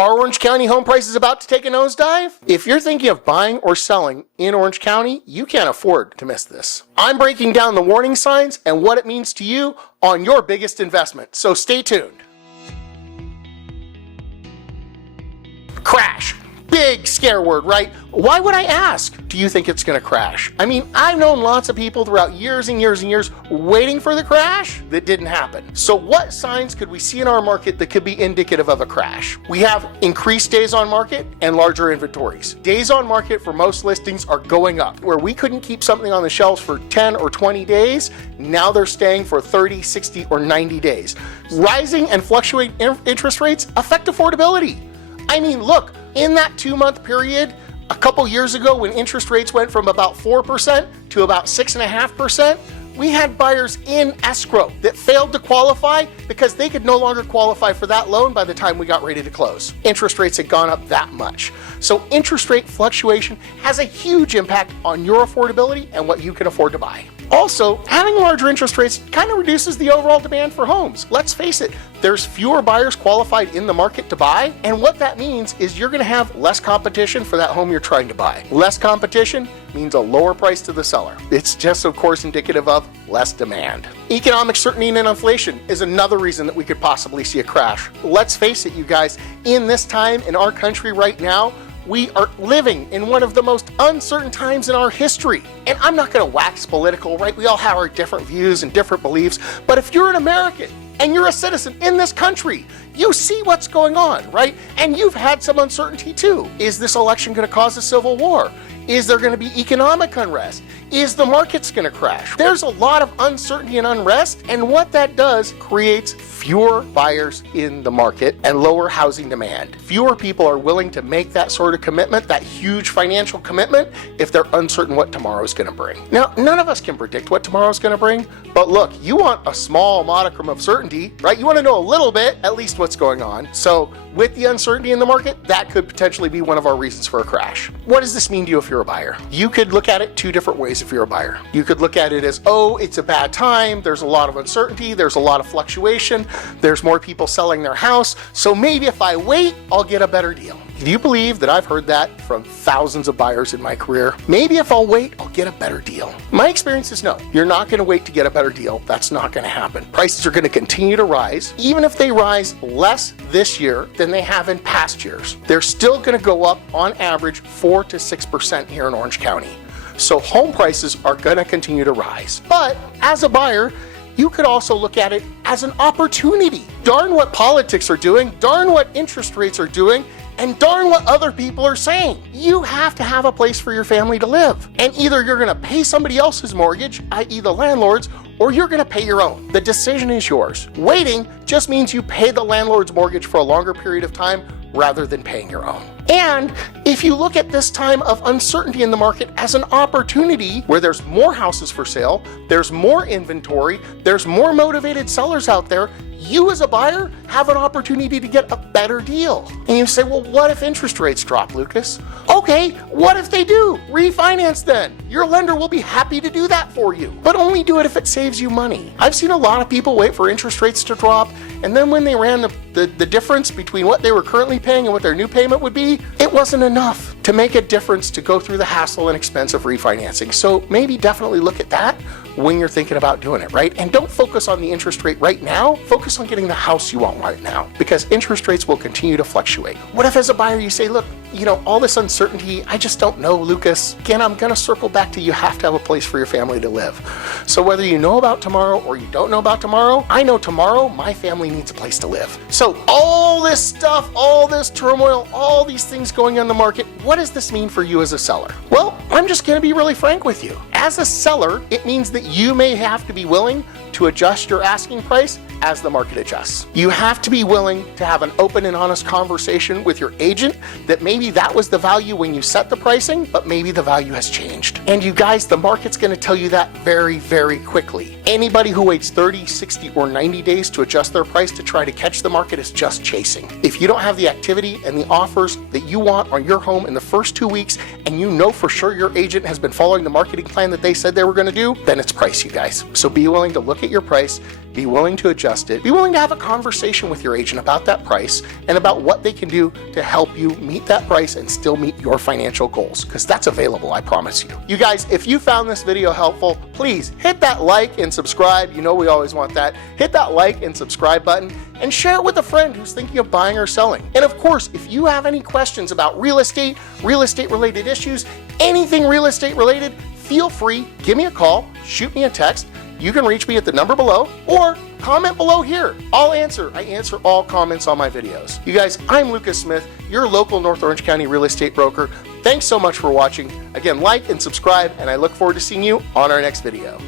Are Orange County home prices about to take a nosedive? If you're thinking of buying or selling in Orange County, you can't afford to miss this. I'm breaking down the warning signs and what it means to you on your biggest investment, so stay tuned. Crash. Big scare word, right? Why would I ask? Do you think it's going to crash? I mean, I've known lots of people throughout years and years and years waiting for the crash that didn't happen. So what signs could we see in our market that could be indicative of a crash? We have increased days on market and larger inventories. Days on market for most listings are going up. Where we couldn't keep something on the shelves for 10 or 20 days, now they're staying for 30, 60, or 90 days. Rising and fluctuating interest rates affect affordability. I mean, look, in that 2-month period, a couple years ago when interest rates went from about 4% to about 6.5%, we had buyers in escrow that failed to qualify because they could no longer qualify for that loan by the time we got ready to close. Interest rates had gone up that much. So interest rate fluctuation has a huge impact on your affordability and what you can afford to buy. Also, having larger interest rates kind of reduces the overall demand for homes. Let's face it, there's fewer buyers qualified in the market to buy, and what that means is you're going to have less competition for that home you're trying to buy. Less competition means a lower price to the seller. It's just, of course, indicative of less demand. Economic certainty and inflation is another reason that we could possibly see a crash. Let's face it, you guys, in this time in our country right now, we are living in one of the most uncertain times in our history. And I'm not going to wax political, right? We all have our different views and different beliefs. But if you're an American and you're a citizen in this country, you see what's going on, right? And you've had some uncertainty too. Is this election going to cause a civil war? Is there going to be economic unrest? Is the markets going to crash? There's a lot of uncertainty and unrest, and what that does creates fewer buyers in the market and lower housing demand. Fewer people are willing to make that sort of commitment, that huge financial commitment, if they're uncertain what tomorrow's going to bring. Now, none of us can predict what tomorrow's going to bring, but look, you want a small modicum of certainty, right? You want to know a little bit, at least what's going on. So with the uncertainty in the market, that could potentially be one of our reasons for a crash. What does this mean to you if you're a buyer? You could look at it two different ways if you're a buyer. You could look at it as, oh, it's a bad time, there's a lot of uncertainty, there's a lot of fluctuation, there's more people selling their house, so maybe if I wait, I'll get a better deal. Do you believe that I've heard that from thousands of buyers in my career? Maybe if I'll wait, I'll get a better deal. My experience is no, you're not going to wait to get a better deal. That's not going to happen. Prices are going to continue to rise, even if they rise less this year than they have in past years. They're still going to go up on average 4 to 6% here in Orange County. So home prices are going to continue to rise. But as a buyer, you could also look at it as an opportunity. Darn what politics are doing, darn what interest rates are doing, and darn what other people are saying. You have to have a place for your family to live. And either you're gonna pay somebody else's mortgage, i.e. the landlord's, or you're gonna pay your own. The decision is yours. Waiting just means you pay the landlord's mortgage for a longer period of time rather than paying your own. And if you look at this time of uncertainty in the market as an opportunity where there's more houses for sale, there's more inventory, there's more motivated sellers out there, you as a buyer have an opportunity to get a better deal. And you say, well, what if interest rates drop, Lucas? Okay, what if they do? Refinance then. Your lender will be happy to do that for you, but only do it if it saves you money. I've seen a lot of people wait for interest rates to drop, and then when they ran the difference between what they were currently paying and what their new payment would be, it wasn't enough to make a difference to go through the hassle and expense of refinancing. So maybe definitely look at that when you're thinking about doing it, right? And don't focus on the interest rate right now, focus on getting the house you want right now, because interest rates will continue to fluctuate. What if as a buyer you say, look, you know, all this uncertainty, I just don't know, Lucas. Again, I'm gonna circle back to you have to have a place for your family to live. So whether you know about tomorrow or you don't know about tomorrow, I know tomorrow my family needs a place to live. So all this stuff, all this turmoil, all these things going on in the market, what does this mean for you as a seller? Well, I'm just gonna be really frank with you. As a seller, it means that you may have to be willing to adjust your asking price as the market adjusts. You have to be willing to have an open and honest conversation with your agent that maybe that was the value when you set the pricing, but maybe the value has changed. And you guys, the market's gonna tell you that very, very quickly. Anybody who waits 30, 60, or 90 days to adjust their price to try to catch the market is just chasing. If you don't have the activity and the offers that you want on your home in the first 2 weeks, and you know for sure your agent has been following the marketing plan that they said they were going to do, then it's price, you guys. So be willing to look at your price, be willing to adjust it, be willing to have a conversation with your agent about that price and about what they can do to help you meet that price and still meet your financial goals, because that's available, I promise you. You guys, if you found this video helpful, please hit that like and subscribe. You know we always want that. Hit that like and subscribe button and share it with a friend who's thinking of buying or selling. And of course, if you have any questions about real estate related issues, anything real estate related, feel free, give me a call, shoot me a text. You can reach me at the number below or comment below here. I'll answer. I answer all comments on my videos. You guys, I'm Lucas Smith, your local North Orange County real estate broker. Thanks so much for watching. Again, like and subscribe, and I look forward to seeing you on our next video.